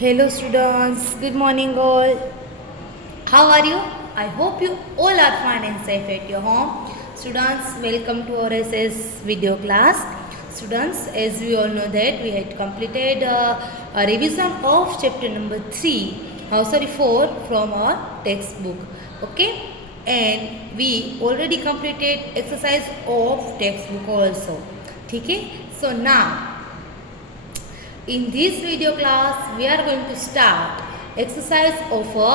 Hello students, good morning all. How are you? I hope you all are fine and safe at your home. Students, welcome to our SS video class. Students, as we all know that we had completed a revision of chapter number 4 from our textbook. Okay? And we already completed exercise of textbook also. Okay? So now in this video class, we are going to start exercise of a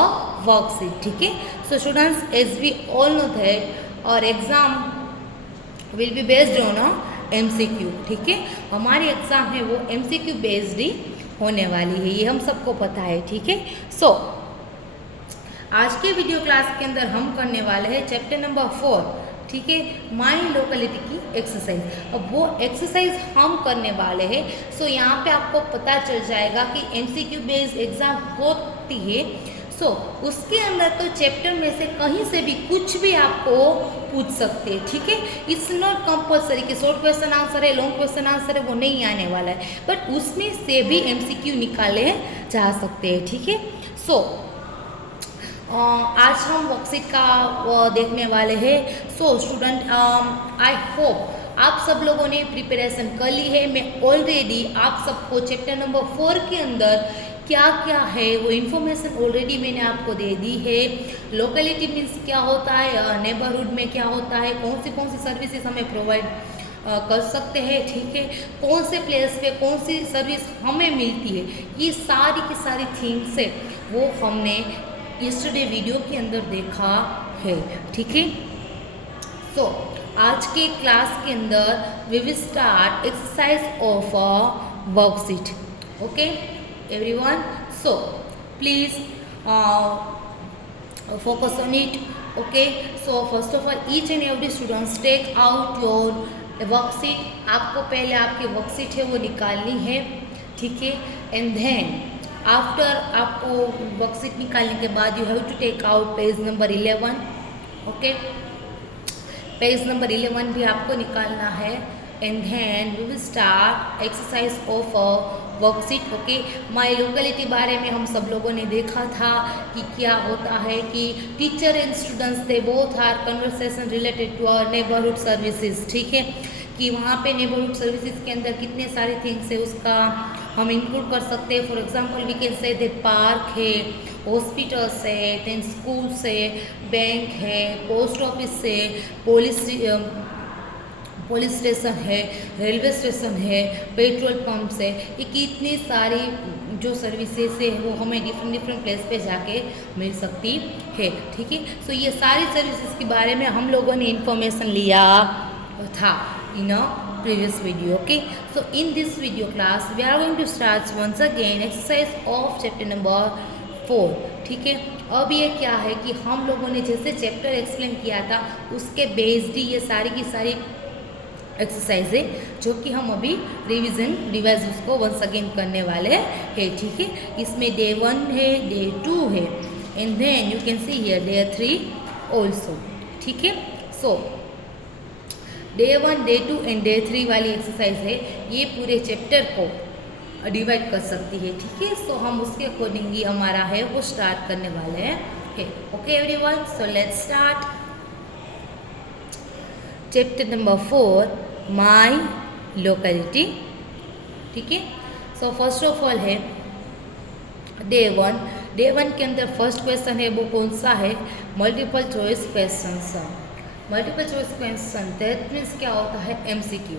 worksheet. ठीक है? So students, as we all know that our exam will be based on a MCQ. ठीक है? हमारी exam है वो MCQ based ही होने वाली है, ये हम सबको पता है. ठीक है? So आज के वीडियो क्लास के अंदर हम करने वाले हैं चैप्टर नंबर 4. ठीक है, माई लोकेलिटी की एक्सरसाइज. अब वो एक्सरसाइज हम करने वाले हैं. सो यहाँ पे आपको पता चल जाएगा कि एमसीक्यू बेस्ड एग्जाम होती है. सो उसके अंदर तो चैप्टर में से कहीं से भी कुछ भी आपको पूछ सकते हैं. ठीक है, इट्स नॉट कंपल्सरी कि शॉर्ट क्वेश्चन आंसर है, लॉन्ग क्वेश्चन आंसर है, वो नहीं आने वाला है, बट उसमें से भी एमसीक्यू निकाले जा सकते हैं. ठीक है, सो आज हम वर्कशीट का देखने वाले हैं. सो स्टूडेंट, आई होप आप सब लोगों ने प्रिपरेशन कर ली है. मैं ऑलरेडी आप सबको चैप्टर नंबर 4 के अंदर क्या क्या है वो इन्फॉर्मेशन ऑलरेडी मैंने आपको दे दी है. लोकेलिटी मीन्स क्या होता है, नेबरहुड में क्या होता है, कौन सी सर्विसेज हमें प्रोवाइड कर सकते हैं. ठीक है, कौन से प्लेस पे कौन सी सर्विस हमें मिलती है, ये सारी की सारी थिंग्स है वो हमने यस्टरडे वीडियो के अंदर देखा है. ठीक है, सो आज के क्लास के अंदर we will start exercise of a worksheet. Okay everyone, so please focus on it. Okay, so first of all each and every students take out your worksheet. आपको पहले आपकी वर्कशीट है वो निकालनी है. ठीक है, एंड देन आफ्टर आपको वर्कशीट निकालने के बाद you have to take out page number 11. Okay, page number 11 भी आपको निकालना है. And then we will start exercise of a worksheet. Okay, my locality बारे में हम सब लोगों ने देखा था कि क्या होता है कि teacher and students they both are conversation related to our neighbourhood services. ठीक है, कि वहाँ पे नेबरहुड सर्विसेज के अंदर कितने सारे थिंग्स है उसका हम इंक्लूड कर सकते हैं. For example we can say they park है, हॉस्पिटल्स है, देन स्कूल्स है, बैंक है, पोस्ट ऑफिस है, पुलिस स्टेशन है, रेलवे स्टेशन है, पेट्रोल पंप्स है. ये कितनी सारी जो सर्विसेज है वो हमें डिफरेंट प्लेस पे जाके मिल सकती है. ठीक है, सो ये सारी सर्विसेज के बारे में हम लोगों ने इंफॉर्मेशन लिया था in a previous video. Okay, so in this video class we are going to start once again exercise of chapter number 4. ठीक है, अब ये क्या है कि हम लोगों ने जैसे चैप्टर एक्सप्लेन किया था उसके बेस्ड ही ये सारी की सारी एक्सरसाइज है जो कि हम अभी रिवाइज उसको वंस अगेन करने वाले हैं. ठीक है, इसमें डे 1 है, डे 2 है, and then you can see here day 3 also. ठीक है, so day 1, day 2 and day 3 वाली एक्सरसाइज है ये पूरे चैप्टर को डिवाइड कर सकती है. ठीक है, सो हम उसके अकॉर्डिंग ही हमारा है वो स्टार्ट करने वाले हैं. Okay everyone, so let's start chapter number 4 my locality. ठीक है, सो फर्स्ट ऑफ ऑल है डे 1. डे 1 के अंदर फर्स्ट क्वेश्चन है वो कौन सा है, multiple choice question. Multiple choice question that means क्या होता है, एमसीक्यू.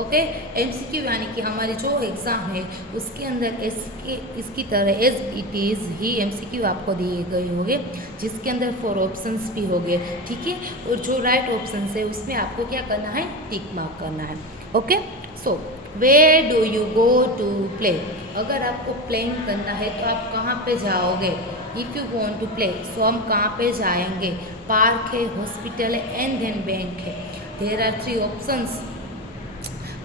ओके, एमसीक्यू यानी कि हमारी जो एग्ज़ाम है उसके अंदर इसकी तरह एज इट इज़ ही एमसीक्यू आपको दिए गए होंगे जिसके अंदर 4 ऑप्शंस भी होंगे. ठीक है, और जो राइट ऑप्शन है उसमें आपको क्या करना है, टिक मार्क करना है. Okay, so where do you go to play. अगर आपको प्लेइंग करना है तो आप कहाँ पे जाओगे. If you want to play, so हम कहाँ पे जाएंगे, पार्क है, हॉस्पिटल है, एंड देन बैंक है. There are 3 options,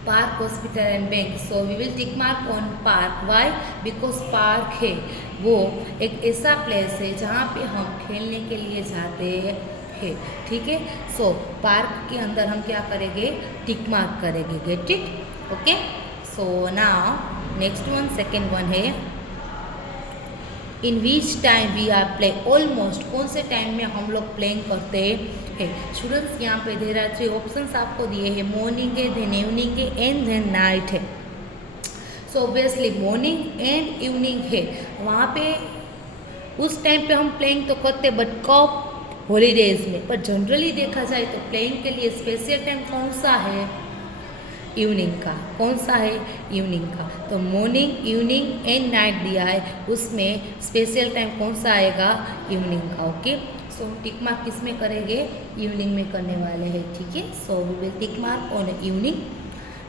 park, hospital and bank. So we will tick mark on park. Why, because park है वो एक ऐसा प्लेस है जहाँ पे हम खेलने के लिए जाते हैं. ठीक है, सो पार्क के अंदर हम क्या करेंगे, टिक मार्क करेंगे. Get it. Okay, so now next one, second one है in which time we are play, almost कौन से टाइम में हम लोग प्लेइंग करते हैं। स्टूडेंट्स यहाँ पे देर आर 3 ऑप्शंस आपको दिए हैं, मॉर्निंग है, देन इवनिंग है एंड देन नाइट है। So obviously morning and evening है, वहाँ पे उस टाइम पे हम प्लेइंग तो करते, बट कब, हॉलीडेज में। पर जनरली देखा जाए तो प्लेइंग के लिए स्पेशल टाइम कौन सा है, इवनिंग का। कौन सा है, इवनिंग का। तो मॉर्निंग, इवनिंग एंड नाइट दिया है, उसमें स्पेशल टाइम कौन सा आएगा, इवनिंग का। ओके, सो टिक मार्क किस में करेंगे, इवनिंग में करने वाले हैं, ठीक है। So we will tick mark on evening.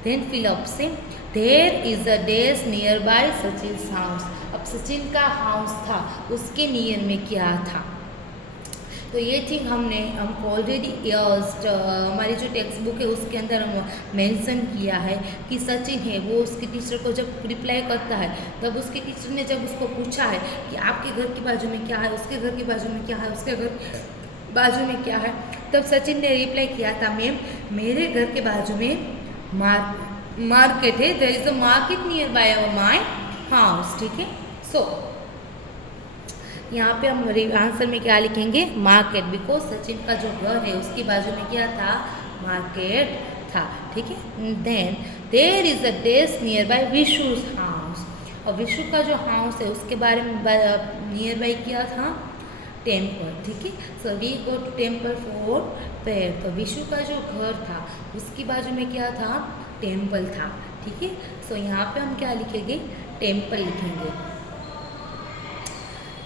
Then fill up से there is a dairy near by Sachin house. अब सचिन का हाउस था, उसके नियर में क्या था, तो ये थिंग हमको ऑलरेडी हमारी जो टेक्स्ट बुक है उसके अंदर हम मेंशन किया है कि सचिन है वो उसके टीचर को जब रिप्लाई करता है, तब उसके टीचर ने जब उसको पूछा है कि आपके घर की बाजू में क्या है, उसके घर की बाजू में क्या है, उसके घर बाजू में क्या है, तब सचिन ने रिप्लाई किया था, मैम मेरे घर के बाजू में मार्केट है, there is a market near by my house, ठीक है। सो यहाँ पे हम आंसर में क्या लिखेंगे, मार्केट, बिकॉज सचिन का जो घर है उसकी बाजू में क्या था, मार्केट था, ठीक है। Then there is a desk near by Vishu's house, और विशु का जो हाउस है उसके बारे में नियर बाय क्या था, टेम्पल, ठीक है। So we go to temple for prayer, तो विशु का जो घर था उसकी बाजू में क्या था, टेम्पल था, ठीक है। सो यहाँ पे हम क्या लिखेंगे, टेम्पल लिखेंगे।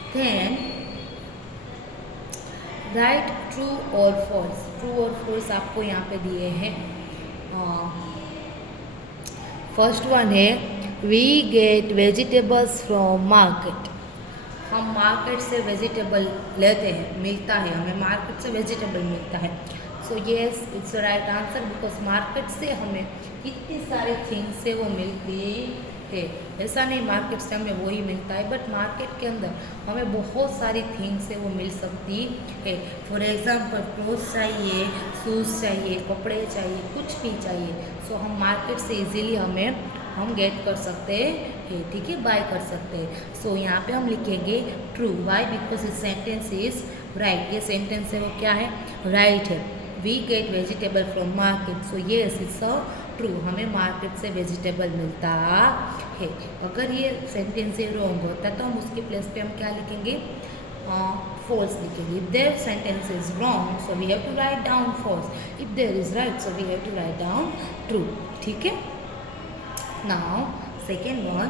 Then राइट ट्रू और फॉल्स, ट्रू और फॉल्स आपको यहाँ पे दिए हैं। फर्स्ट वन है we get vegetables from market, हम मार्केट से वेजिटेबल लेते हैं, मिलता है हमें, मार्केट से वेजिटेबल मिलता है। सो yes it's right answer, because market से हमें कितनी सारी थिंग्स से वो मिलती है, ऐसा नहीं मार्केट से हमें वही मिलता है, बट मार्केट के अंदर हमें बहुत सारी थिंग्स से वो मिल सकती है। फॉर एग्जांपल क्लोथ्स चाहिए, शूज़ चाहिए, कपड़े चाहिए, कुछ भी चाहिए, सो हम मार्केट से इजीली हम गेट कर सकते हैं, ठीक है, बाय कर सकते हैं। सो यहाँ पे हम लिखेंगे ट्रू, वाई, बिकॉज इस सेंटेंस इज राइट, ये सेंटेंस है वो क्या है, राइट है। We get vegetable from market, so yes it's a true, हमें मार्केट से वेजिटेबल मिलता है। अगर ये सेंटेंस रॉन्ग होता तो हम उसके प्लेस पे हम क्या लिखेंगे, फॉल्स लिखेंगे। If there sentence is wrong so we have to write down false, if there is right so we have to write down true, ठीक है। Now second one,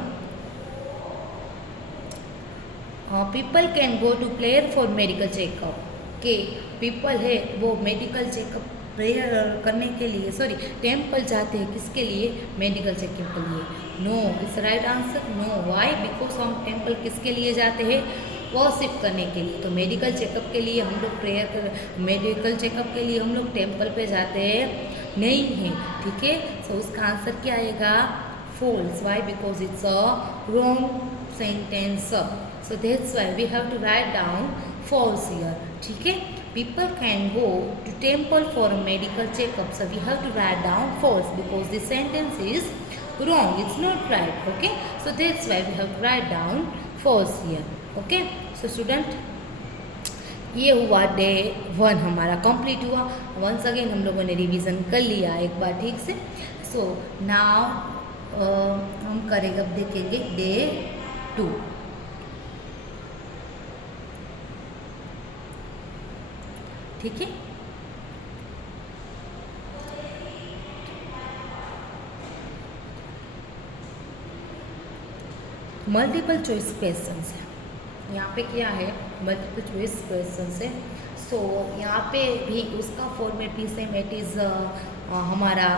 people can go to player for medical checkup, के people है वो medical checkup prayer करने के लिए, sorry temple जाते हैं, किसके लिए, मेडिकल चेकअप के लिए। No it's right answer, no, why, because हम टेम्पल किसके लिए जाते हैं, वर्शिप करने के लिए। तो मेडिकल चेकअप के लिए हम लोग मेडिकल चेकअप के लिए हम लोग टेम्पल पे जाते नहीं हैं, ठीक है। सो उसका आंसर क्या आएगा, false, why, because it's a wrong sentence, so that's why we have to write down false here, ठीक है। People can go to temple for a medical checkup, so we have to write down false because the sentence is wrong, it's not right, okay. So that's why we have to write down false here, okay. So student, ये हुआ day 1 हमारा complete हुआ। Once again हम लोगों ने revision कर लिया एक बार ठीक से। सो नाउ हम करेंगे, अब देखेंगे डे 2। ठीक है, मल्टीपल चॉइस क्वेश्चंस है, यहाँ पे क्या है, मल्टीपल चॉइस क्वेश्चंस है। सो यहाँ पे भी उसका फॉर्मेट भी सेम, इट इज़ हमारा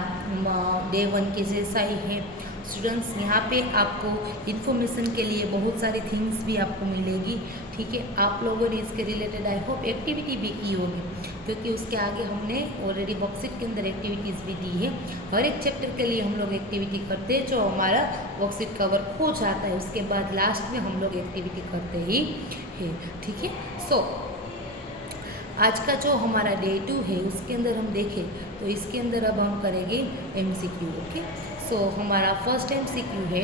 डे 1 के जैसा ही है। स्टूडेंट्स यहाँ पे आपको इन्फॉर्मेशन के लिए बहुत सारी थिंग्स भी आपको मिलेगी, ठीक है। आप लोगों ने इसके रिलेटेड आई होप एक्टिविटी भी की होगी, क्योंकि उसके आगे हमने ऑलरेडी वर्कशीट के अंदर एक्टिविटीज़ भी दी है। हर एक चैप्टर के लिए हम लोग एक्टिविटी करते हैं, जो हमारा वर्कशीट कवर हो जाता है, उसके बाद लास्ट में हम लोग एक्टिविटी करते ही है, ठीक है। सो आज का जो हमारा डे 2 है उसके अंदर हम देखें तो इसके अंदर अब हम करेंगे MCQ, ओके। सो हमारा फर्स्ट MCQ है,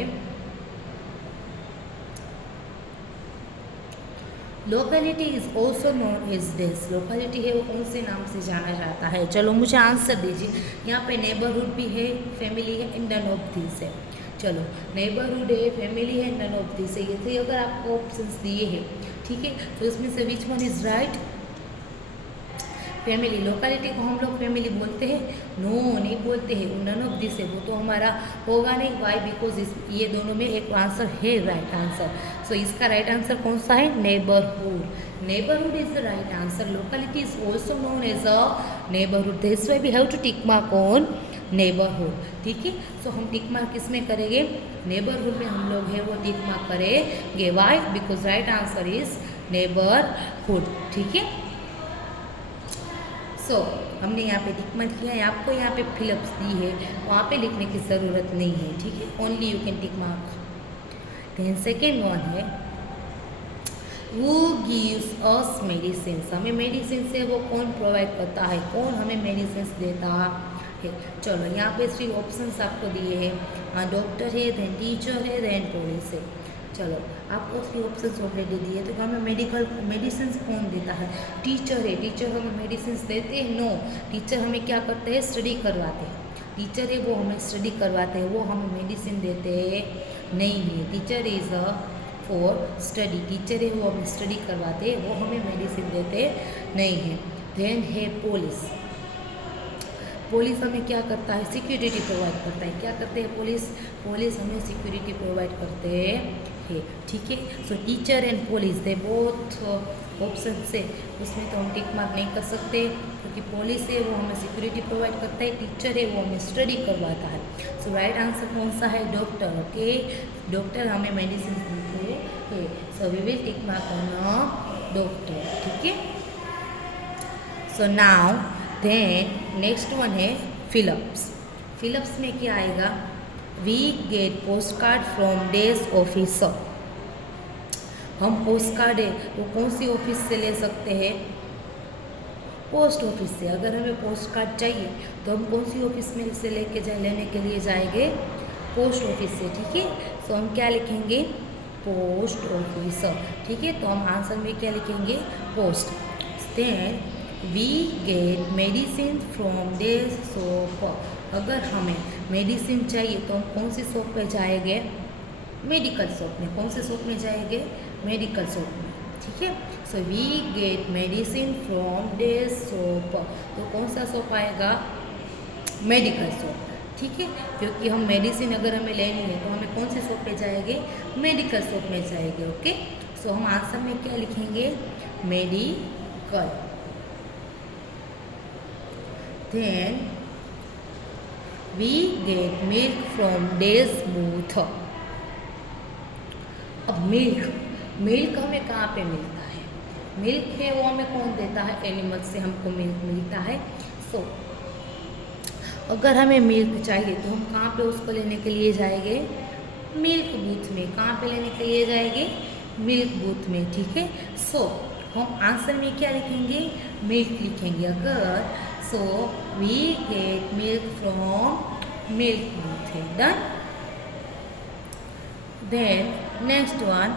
locality is also known as this, locality है वो कौन से नाम से जाना जाता है? चलो मुझे आंसर दीजिए। यहाँ पे नेबरहुड भी है, फैमिली है, एंड नन ऑफ दिस है। चलो नेबरहुड है, फैमिली है, नन ऑफ दिस है, ये थे अगर आपको ऑप्शंस दिए हैं, ठीक है, तो इसमें से which one is right? Family. Locality को हम लोग फैमिली बोलते हैं? नो, नहीं बोलते हैं, नन ऑफ दिस है, वो तो हमारा होगा नहीं। वाई? बिकॉज ये दोनों में एक आंसर है राइट आंसर। सो इसका राइट आंसर कौन सा है? Neighbourhood. Neighbourhood is the right answer. Locality is also known as a neighbourhood, this way we have to tick mark on neighbourhood, ठीक है। सो हम टिक मार्क किस में करेंगे? नेबरहुड में हम लोग है वो टिक मार्क करेंगे। Why? Because right answer is neighbourhood, ठीक है। सो हमने यहाँ पे टिक मार्क किया है, आपको यहाँ पे फिलअप्स दी है, वहाँ पे लिखने की ज़रूरत नहीं है, ठीक है, only you can tick mark. Then second one है Who gives us मेडिसिन, हमें मेडिसिन से वो कौन प्रोवाइड करता है, कौन हमें मेडिसिन देता है? चलो यहाँ पे 3 ऑप्शंस आपको दिए हैं, डॉक्टर है, देन टीचर है, देन पुलिस है। चलो आपको 3 ऑप्शंस ऑलरेडी दिए, तो हमें मेडिसिन कौन देता है? टीचर है। टीचर हमें मेडिसिन देते हैं? नो, टीचर हमें क्या करते हैं? स्टडी करवाते हैं। टीचर है वो हमें स्टडी करवाते हैं, वो हमें मेडिसिन देते नहीं है। Teacher is a for study, teacher है वो हमें स्टडी करवाते हैं, वो हमें मेडिसिन देते नहीं है। देन है पुलिस। पुलिस हमें क्या करता है? सिक्योरिटी प्रोवाइड करता है। क्या करते हैं पुलिस? पुलिस हमें सिक्योरिटी प्रोवाइड करते हैं, ठीक है। So teacher and police they both option से, उसमें तो हम टिक मार्क नहीं कर सकते, क्योंकि पुलिस है वो हमें सिक्योरिटी प्रोवाइड करता है, टीचर है वो हमें स्टडी करवाता है। सो राइट आंसर कौन सा है? Doctor, okay. डॉक्टर हमें मेडिसिन देते हैं, so we will tick mark on doctor, ठीक है। So now then next one है फिलअप्स। फिलअप्स में क्या आएगा? We get post card from days officer. हम पोस्ट कार्ड है वो कौन सी ऑफिस से ले सकते हैं? पोस्ट ऑफिस से। अगर हमें पोस्ट कार्ड चाहिए तो हम कौन सी ऑफिस में से लेने के लिए जाएंगे? पोस्ट ऑफिस से, ठीक है। सो हम क्या लिखेंगे? पोस्ट ऑफिसर, ठीक है। तो हम आंसर में क्या लिखेंगे? Post. Then we get medicine from this shop. अगर हमें मेडिसिन चाहिए तो हम कौन सी शॉप पे जाएंगे? मेडिकल शॉप में। कौन से शॉप में जाएंगे? मेडिकल शॉप में, ठीक है। So we get medicine from this shop, तो कौन सा शॉप आएगा? मेडिकल शॉप, ठीक है। क्योंकि हम मेडिसिन अगर हमें लेनी है तो हमें कौन से शॉप पे जाएंगे? मेडिकल शॉप में जाएंगे, ओके। सो हम आंसर में क्या लिखेंगे? Medical. Then we get milk from dairy booth. अब मिल्क हमें कहाँ पे मिलता है? मिल्क है वो हमें कौन देता है? एनिमल से हमको मिल्क मिलता है। सो अगर हमें मिल्क चाहिए तो हम कहाँ पे उसको लेने के लिए जाएंगे? मिल्क बूथ में। कहाँ पे लेने के लिए जाएंगे? मिल्क बूथ में, ठीक है। सो हम आंसर में क्या लिखेंगे? मिल्क लिखेंगे। अगर so we get milk from milk booth है, done. Then next one,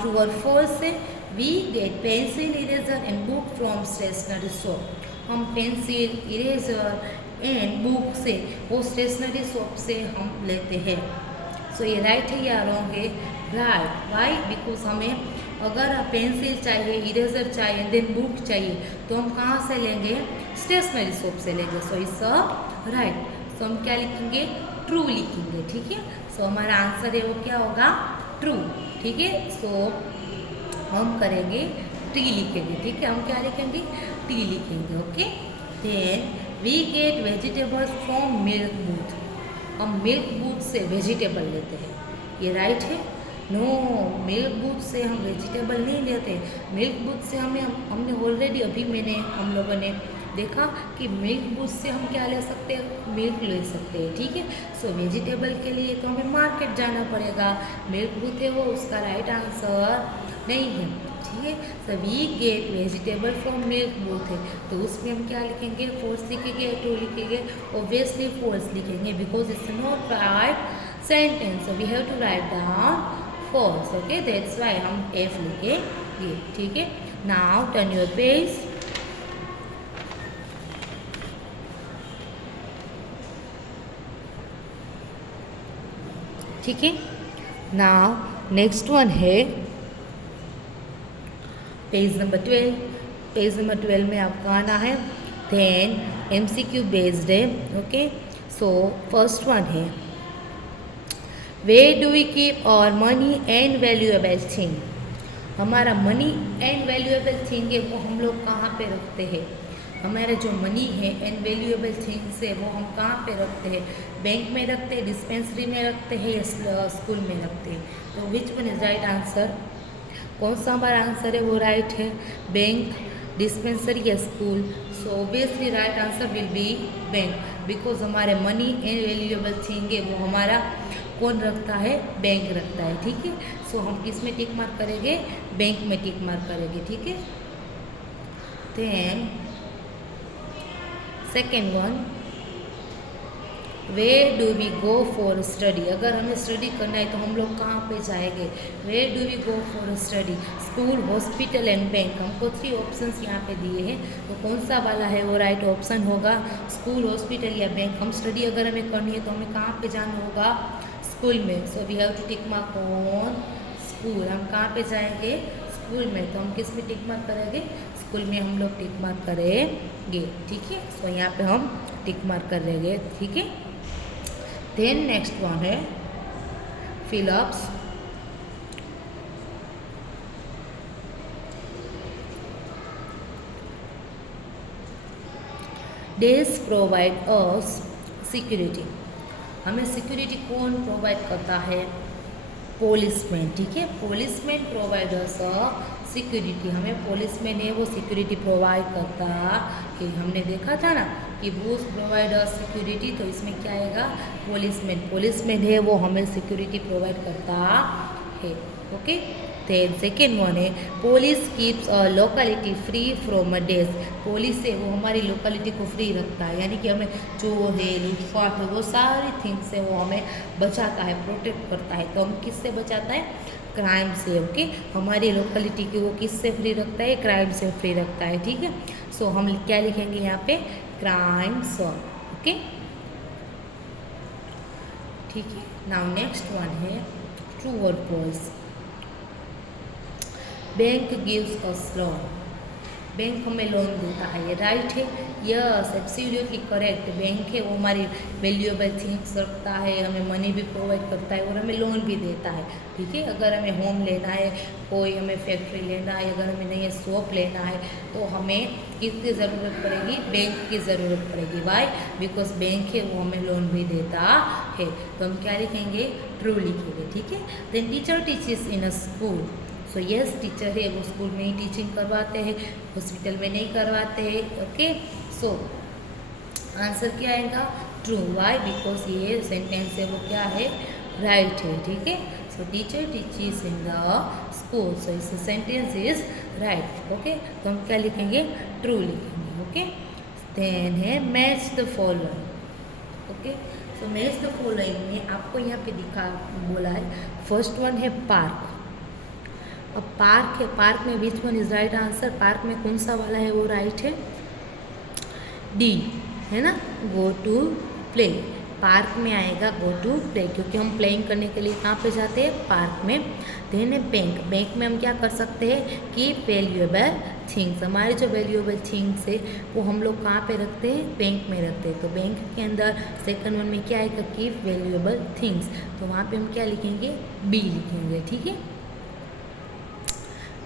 true और फॉल्स है। We get pencil, eraser and book from stationery shop. हम पेंसिल, इरेजर एंड बुक से वो स्टेशनरी शॉप से हम लेते हैं। सो ये राइट है या रॉन्ग है? राइट। वाई? बिकॉज हमें अगर पेंसिल चाहिए, इरेजर चाहिए, देन बुक चाहिए, तो हम कहाँ से लेंगे? स्टेशनरी शॉप से लेंगे। So it's right. सो हम क्या लिखेंगे? ट्रू लिखेंगे, ठीक है। सो हमारा आंसर है वो क्या होगा? ट्रू, ठीक है। सो हम करेंगे टी लिखेंगे, ठीक है। हम क्या लिखेंगे? टी लिखेंगे, okay. Then we get vegetables from milk booth. हम मिल्क बूथ से वेजिटेबल लेते हैं, ये राइट है? नो, मिल्क बूथ से हम वेजिटेबल नहीं लेते। मिल्क बूथ से हमने ऑलरेडी अभी हम लोगों ने देखा कि मिल्क बूथ से हम क्या ले सकते हैं? मिल्क ले सकते हैं, ठीक है। सो वेजिटेबल के लिए तो हमें मार्केट जाना पड़ेगा। मिल्क बूथ है वो उसका राइट आंसर नहीं है, ठीक है। So we get vegetable from milk booth है, तो उसमें हम क्या लिखेंगे? फॉल्स लिखेंगे, ट्रू लिखेंगे? ऑब्वियसली फॉल्स लिखेंगे, because it's not right sentence. So we have to write down false, okay. That's why हम एफ लिखे ये, ठीक है। Now turn your page. ठीक है। नाउ नेक्स्ट वन है पेज नंबर 12। पेज नंबर 12 में आपका आना है देन MCQ बेस्ड है। ओके, सो फर्स्ट वन है where do we keep our money and valuable thing. हमारा मनी एंड वैल्यूएबल थिंग है वो हम लोग कहाँ पे रखते हैं। हमारे जो मनी है एंड वैल्यूएबल थिंग्स है वो हम कहाँ पे रखते हैं, बैंक में रखते हैं, डिस्पेंसरी में रखते हैं या स्कूल में रखते हैं। तो which one is right answer, कौन सा हमारा आंसर है वो राइट है, बैंक, डिस्पेंसरी या school. So obviously right answer will be bank, because हमारे मनी एंड वैल्यूएबल थिंग है वो हमारा कौन रखता है, बैंक रखता है। ठीक है, सो हम किस में टिक मार्क करेंगे, बैंक में टिक मार्क करेंगे। ठीक है, then second one where do we go for study. अगर हमें स्टडी करना है तो हम लोग कहाँ पे जाएंगे, where do we go for study, school, hospital and bank. हमको 3 ऑप्शंस यहाँ पे दिए हैं, तो कौन सा वाला है वो राइट ऑप्शन होगा, स्कूल, हॉस्पिटल या बैंक। हम स्टडी अगर हमें करनी है तो हमें कहाँ पे जाना होगा, स्कूल में। So we have to tick mark on school. हम कहाँ पे जाएंगे, स्कूल में। तो हम किस में टिक मार्क करेंगे, स्कूल में हम लोग टिक मार्क करेंगे। ठीक है, सो यहाँ पे हम टिक मार्क कर लेंगे। ठीक है, देन नेक्स्ट वन है fill-ups. Days provide us security. हमें सिक्योरिटी कौन प्रोवाइड करता है, पुलिसमैन। ठीक है, पुलिसमैन प्रोवाइड अस सिक्योरिटी। हमें पुलिसमैन है वो सिक्योरिटी प्रोवाइड करता है। हमने देखा था ना कि बूस प्रोवाइड अस सिक्योरिटी, तो इसमें क्या आएगा, पुलिसमैन। पुलिसमैन है वो हमें सिक्योरिटी प्रोवाइड करता है। ओके, देन सेकेंड वन है police keeps a locality free from a days. Police है वो हमारी लोकेलिटी को फ्री रखता है, यानी कि हमें चोर है, लूटपाट है, वो सारी थिंग्स है वो हमें बचाता है, प्रोटेक्ट करता है। तो हम किससे बचाता है, क्राइम से। ओके, हमारी लोकेलिटी की वो किससे फ्री रखता है, क्राइम से फ्री रखता है। ठीक है, सो हम क्या लिखेंगे यहाँ पे, क्राइम्स। ओके, ठीक है। नाउ नेक्स्ट वन है ट्रू और false. Bank gives us loan. Bank हमें लोन देता है, ये राइट है, यस एब्सोल्युटली करेक्ट। बैंक है वो हमारी वैल्यूएबल थिंग्स रखता है, हमें मनी भी प्रोवाइड करता है और हमें लोन भी देता है। ठीक है, अगर हमें होम लेना है, कोई हमें फैक्ट्री लेना है, अगर हमें नई शॉप लेना है, तो हमें किसकी ज़रूरत पड़ेगी, बैंक की ज़रूरत पड़ेगी। वाई, बिकॉज बैंक है वो हमें लोन भी देता है। तो हम क्या लिखेंगे, ट्रू लिखेंगे। ठीक है, then teacher teaches in a school. So yes, teacher है वो स्कूल में ही टीचिंग करवाते हैं, हॉस्पिटल में नहीं करवाते हैं। ओके, सो आंसर क्या आएगा, ट्रू। वाई, बिकॉज ये सेंटेंस है वो क्या है, राइट है। ठीक है, so teacher teaches in the school, so इस सेंटेंस इज राइट। ओके, तो हम क्या लिखेंगे, ट्रू लिखेंगे। ओके, देन है match the following. Okay, so match the following में आपको यहाँ पे दिखा बोला है, फर्स्ट वन है पार्क। अब पार्क है, पार्क में which one is right answer, park में कौन सा वाला है वो राइट है, डी है ना, गो टू प्ले। पार्क में आएगा गो टू प्ले, क्योंकि हम प्लेइंग करने के लिए कहाँ पे जाते हैं, पार्क में। देन है बैंक। बैंक में हम क्या कर सकते हैं कि वैल्यूएबल थिंग्स, हमारे जो वैल्यूएबल थिंग्स है वो हम लोग कहाँ पे रखते हैं, बैंक में रखते हैं। तो बैंक के अंदर सेकंड वन में क्या आएगा, कि वैल्यूएबल थिंग्स, तो वहाँ पे हम क्या लिखेंगे, बी लिखेंगे। ठीक है,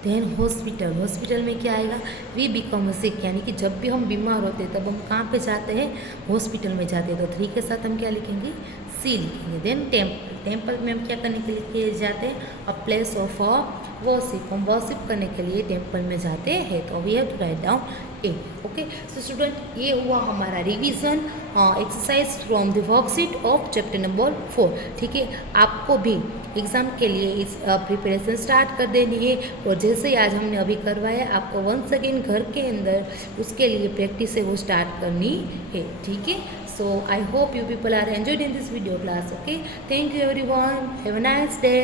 देन हॉस्पिटल। हॉस्पिटल में क्या आएगा, वी बिकम सिक, यानी कि जब भी हम बीमार होते हैं तब हम कहाँ पे जाते हैं, हॉस्पिटल में जाते हैं। तो 3 के साथ हम क्या लिखेंगे, सी लिखेंगे। Then temple. टेम्पल में हम क्या करने के लिए जाते हैं, अ प्लेस ऑफ वर्शिप। हम वर्शिप करने के लिए टेम्पल में जाते हैं। तो we have to write down A. Okay, so student, ये हुआ हमारा revision exercise from the worksheet of chapter number 4। ठीक है, आपको भी एग्ज़ाम के लिए इस प्रिपरेशन स्टार्ट कर देनी है, और जैसे ही आज हमने अभी करवाया, आपको वंस अगेन घर के अंदर उसके लिए प्रैक्टिस है वो स्टार्ट करनी है। ठीक है, so I hope you people are enjoyed in this video class. Okay, thank you everyone, have a nice day.